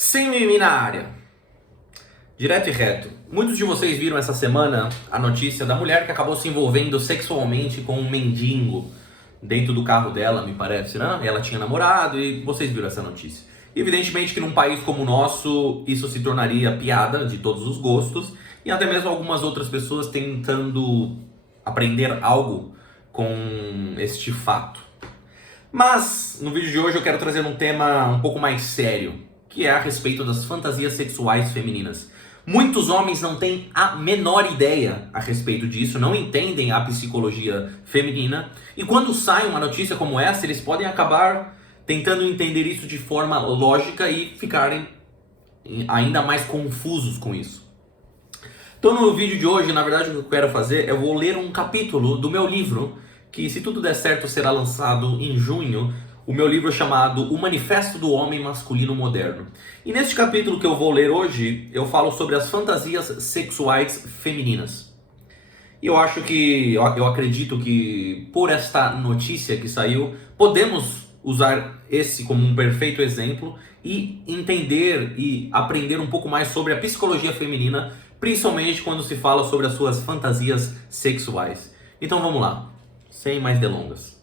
Sem mimimi na área. Direto e reto. Muitos de vocês viram essa semana a notícia da mulher que acabou se envolvendo sexualmente com um mendigo dentro do carro dela, me parece, né? Ela tinha namorado e vocês viram essa notícia. Evidentemente que num país como o nosso, isso se tornaria piada de todos os gostos e até mesmo algumas outras pessoas tentando aprender algo com este fato. Mas, no vídeo de hoje eu quero trazer um tema um pouco mais sério, que é a respeito das fantasias sexuais femininas. Muitos homens não têm a menor ideia a respeito disso, não entendem a psicologia feminina, e quando sai uma notícia como essa, eles podem acabar tentando entender isso de forma lógica e ficarem ainda mais confusos com isso. Então no vídeo de hoje, na verdade, o que eu quero fazer, eu vou ler um capítulo do meu livro, que se tudo der certo será lançado em junho, o meu livro chamado O Manifesto do Homem Masculino Moderno. E neste capítulo que eu vou ler hoje, eu falo sobre as fantasias sexuais femininas. E eu acredito que por esta notícia que saiu, podemos usar esse como um perfeito exemplo e entender e aprender um pouco mais sobre a psicologia feminina, principalmente quando se fala sobre as suas fantasias sexuais. Então vamos lá, sem mais delongas.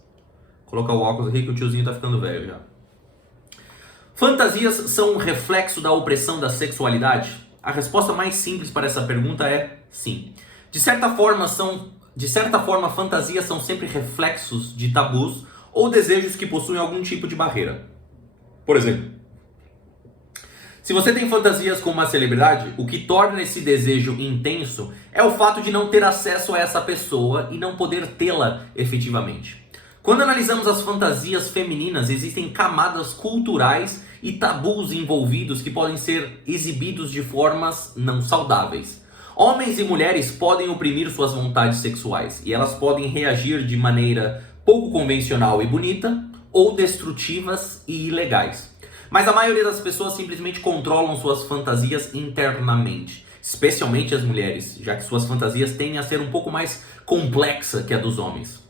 Vou colocar o óculos aqui que o tiozinho tá ficando velho já. Fantasias são um reflexo da opressão da sexualidade? A resposta mais simples para essa pergunta é sim. De certa forma, fantasias são sempre reflexos de tabus ou desejos que possuem algum tipo de barreira. Por exemplo, se você tem fantasias com uma celebridade, o que torna esse desejo intenso é o fato de não ter acesso a essa pessoa e não poder tê-la efetivamente. Quando analisamos as fantasias femininas, existem camadas culturais e tabus envolvidos que podem ser exibidos de formas não saudáveis. Homens e mulheres podem oprimir suas vontades sexuais e elas podem reagir de maneira pouco convencional e bonita ou destrutivas e ilegais. Mas a maioria das pessoas simplesmente controlam suas fantasias internamente, especialmente as mulheres, já que suas fantasias tendem a ser um pouco mais complexa que a dos homens.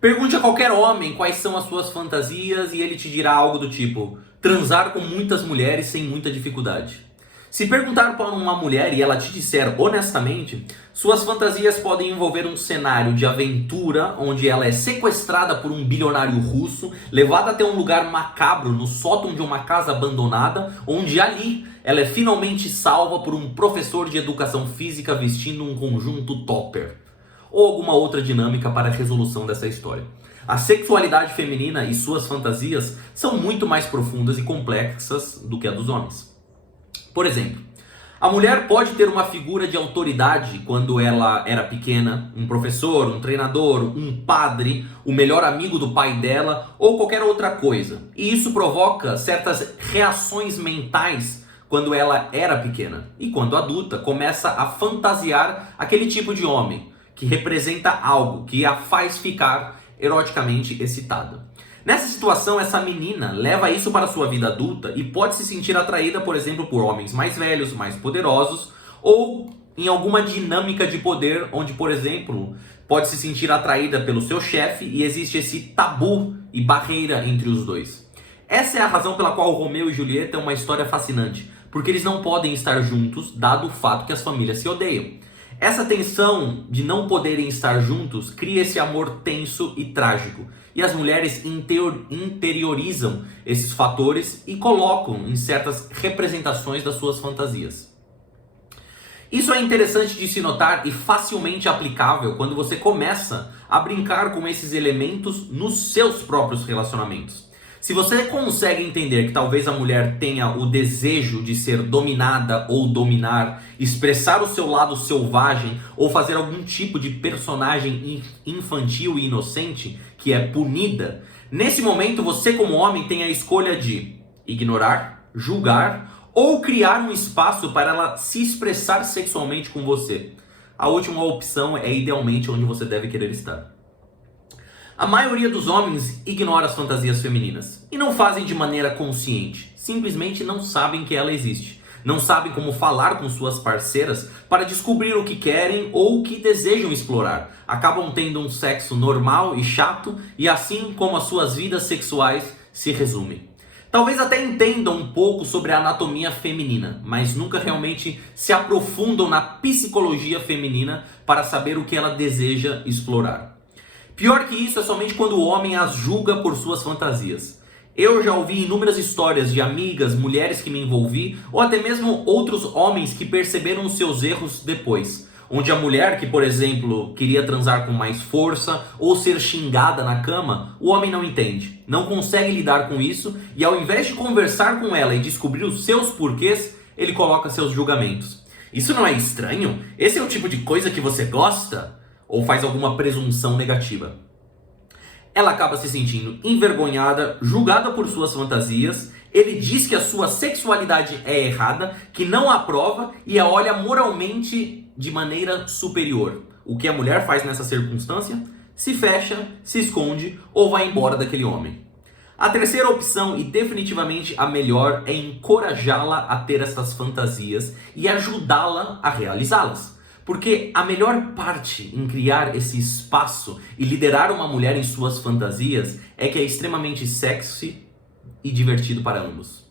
Pergunte a qualquer homem quais são as suas fantasias e ele te dirá algo do tipo: transar com muitas mulheres sem muita dificuldade. Se perguntar para uma mulher e ela te disser honestamente, suas fantasias podem envolver um cenário de aventura onde ela é sequestrada por um bilionário russo, levada até um lugar macabro no sótão de uma casa abandonada, onde ali ela é finalmente salva por um professor de educação física vestindo um conjunto topper. Ou alguma outra dinâmica para a resolução dessa história. A sexualidade feminina e suas fantasias são muito mais profundas e complexas do que a dos homens. Por exemplo, a mulher pode ter uma figura de autoridade quando ela era pequena, um professor, um treinador, um padre, o melhor amigo do pai dela ou qualquer outra coisa. E isso provoca certas reações mentais quando ela era pequena. E quando adulta, começa a fantasiar aquele tipo de homem que representa algo, que a faz ficar eroticamente excitada. Nessa situação, essa menina leva isso para a sua vida adulta e pode se sentir atraída, por exemplo, por homens mais velhos, mais poderosos, ou em alguma dinâmica de poder, onde, por exemplo, pode se sentir atraída pelo seu chefe e existe esse tabu e barreira entre os dois. Essa é a razão pela qual Romeu e Julieta é uma história fascinante, porque eles não podem estar juntos, dado o fato que as famílias se odeiam. Essa tensão de não poderem estar juntos cria esse amor tenso e trágico. E as mulheres interiorizam esses fatores e colocam em certas representações das suas fantasias. Isso é interessante de se notar e facilmente aplicável quando você começa a brincar com esses elementos nos seus próprios relacionamentos. Se você consegue entender que talvez a mulher tenha o desejo de ser dominada ou dominar, expressar o seu lado selvagem ou fazer algum tipo de personagem infantil e inocente que é punida, nesse momento você como homem tem a escolha de ignorar, julgar ou criar um espaço para ela se expressar sexualmente com você. A última opção é idealmente onde você deve querer estar. A maioria dos homens ignora as fantasias femininas e não fazem de maneira consciente, simplesmente não sabem que ela existe. Não sabem como falar com suas parceiras para descobrir o que querem ou o que desejam explorar. Acabam tendo um sexo normal e chato e assim como as suas vidas sexuais se resumem. Talvez até entendam um pouco sobre a anatomia feminina, mas nunca realmente se aprofundam na psicologia feminina para saber o que ela deseja explorar. Pior que isso é somente quando o homem as julga por suas fantasias. Eu já ouvi inúmeras histórias de amigas, mulheres que me envolvi, ou até mesmo outros homens que perceberam os seus erros depois. Onde a mulher que, por exemplo, queria transar com mais força ou ser xingada na cama, o homem não entende, não consegue lidar com isso e ao invés de conversar com ela e descobrir os seus porquês, ele coloca seus julgamentos. Isso não é estranho? Esse é o tipo de coisa que você gosta? Ou faz alguma presunção negativa? Ela acaba se sentindo envergonhada, julgada por suas fantasias. Ele diz que a sua sexualidade é errada, que não a aprova e a olha moralmente de maneira superior. O que a mulher faz nessa circunstância? Se fecha, se esconde ou vai embora daquele homem. A terceira opção, e definitivamente a melhor, é encorajá-la a ter essas fantasias e ajudá-la a realizá-las. Porque a melhor parte em criar esse espaço e liderar uma mulher em suas fantasias é que é extremamente sexy e divertido para ambos.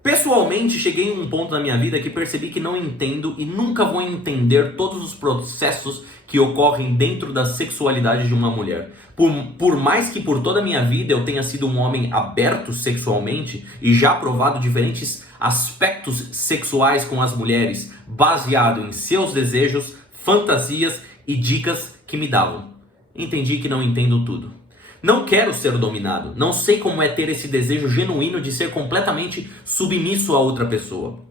Pessoalmente, cheguei em um ponto na minha vida que percebi que não entendo e nunca vou entender todos os processos que ocorrem dentro da sexualidade de uma mulher. Por mais que por toda a minha vida eu tenha sido um homem aberto sexualmente e já provado diferentes aspectos sexuais com as mulheres, baseado em seus desejos, fantasias e dicas que me davam. Entendi que não entendo tudo. Não quero ser dominado, não sei como é ter esse desejo genuíno de ser completamente submisso a outra pessoa.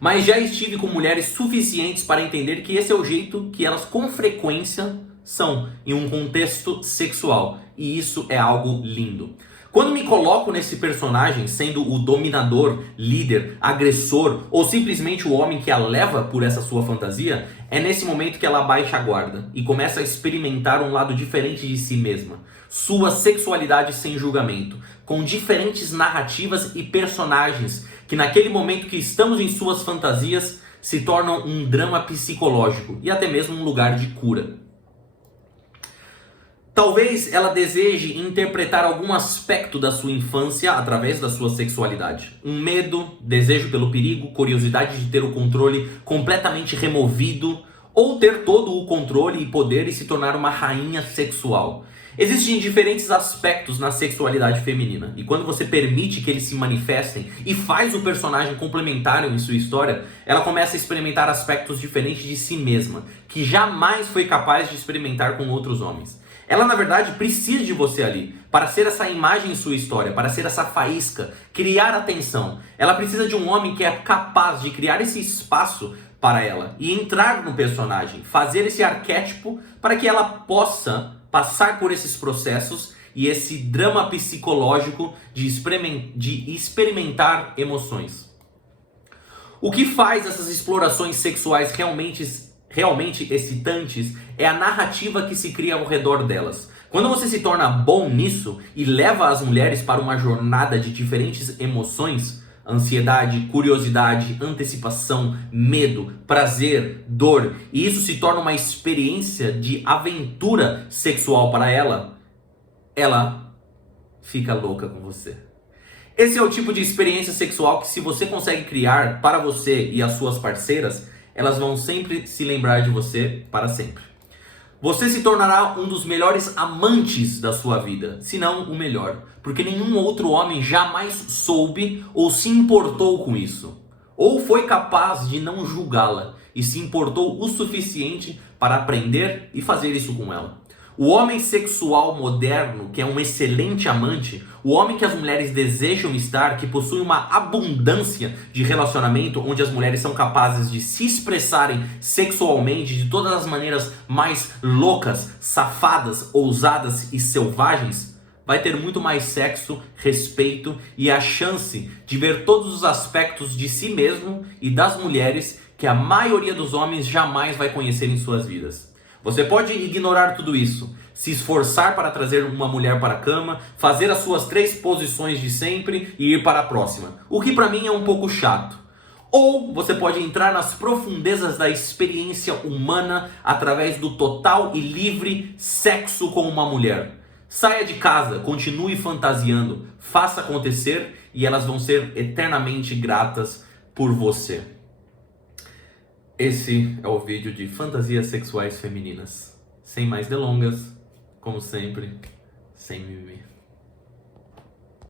Mas já estive com mulheres suficientes para entender que esse é o jeito que elas com frequência são em um contexto sexual. E isso é algo lindo. Quando me coloco nesse personagem, sendo o dominador, líder, agressor ou simplesmente o homem que a leva por essa sua fantasia, é nesse momento que ela baixa a guarda e começa a experimentar um lado diferente de si mesma. Sua sexualidade sem julgamento, com diferentes narrativas e personagens que naquele momento que estamos em suas fantasias se tornam um drama psicológico e até mesmo um lugar de cura. Talvez ela deseje interpretar algum aspecto da sua infância através da sua sexualidade. Um medo, desejo pelo perigo, curiosidade de ter o controle completamente removido, ou ter todo o controle e poder e se tornar uma rainha sexual. Existem diferentes aspectos na sexualidade feminina, e quando você permite que eles se manifestem e faz o personagem complementário em sua história, ela começa a experimentar aspectos diferentes de si mesma, que jamais foi capaz de experimentar com outros homens. Ela, na verdade, precisa de você ali, para ser essa imagem em sua história, para ser essa faísca, criar atenção. Ela precisa de um homem que é capaz de criar esse espaço para ela e entrar no personagem, fazer esse arquétipo para que ela possa passar por esses processos e esse drama psicológico de experimentar emoções. O que faz essas explorações sexuais realmente excitantes é a narrativa que se cria ao redor delas. Quando você se torna bom nisso e leva as mulheres para uma jornada de diferentes emoções, ansiedade, curiosidade, antecipação, medo, prazer, dor, e isso se torna uma experiência de aventura sexual para ela, ela fica louca com você. Esse é o tipo de experiência sexual que, se você consegue criar para você e as suas parceiras, elas vão sempre se lembrar de você para sempre. Você se tornará um dos melhores amantes da sua vida, se não o melhor, porque nenhum outro homem jamais soube ou se importou com isso, ou foi capaz de não julgá-la e se importou o suficiente para aprender e fazer isso com ela. O homem sexual moderno, que é um excelente amante, o homem que as mulheres desejam estar, que possui uma abundância de relacionamento, onde as mulheres são capazes de se expressarem sexualmente de todas as maneiras mais loucas, safadas, ousadas e selvagens, vai ter muito mais sexo, respeito e a chance de ver todos os aspectos de si mesmo e das mulheres que a maioria dos homens jamais vai conhecer em suas vidas. Você pode ignorar tudo isso, se esforçar para trazer uma mulher para a cama, fazer as suas 3 posições de sempre e ir para a próxima, o que para mim é um pouco chato. Ou você pode entrar nas profundezas da experiência humana através do total e livre sexo com uma mulher. Saia de casa, continue fantasiando, faça acontecer e elas vão ser eternamente gratas por você. Esse é o vídeo de fantasias sexuais femininas. Sem mais delongas, como sempre, sem mimimi.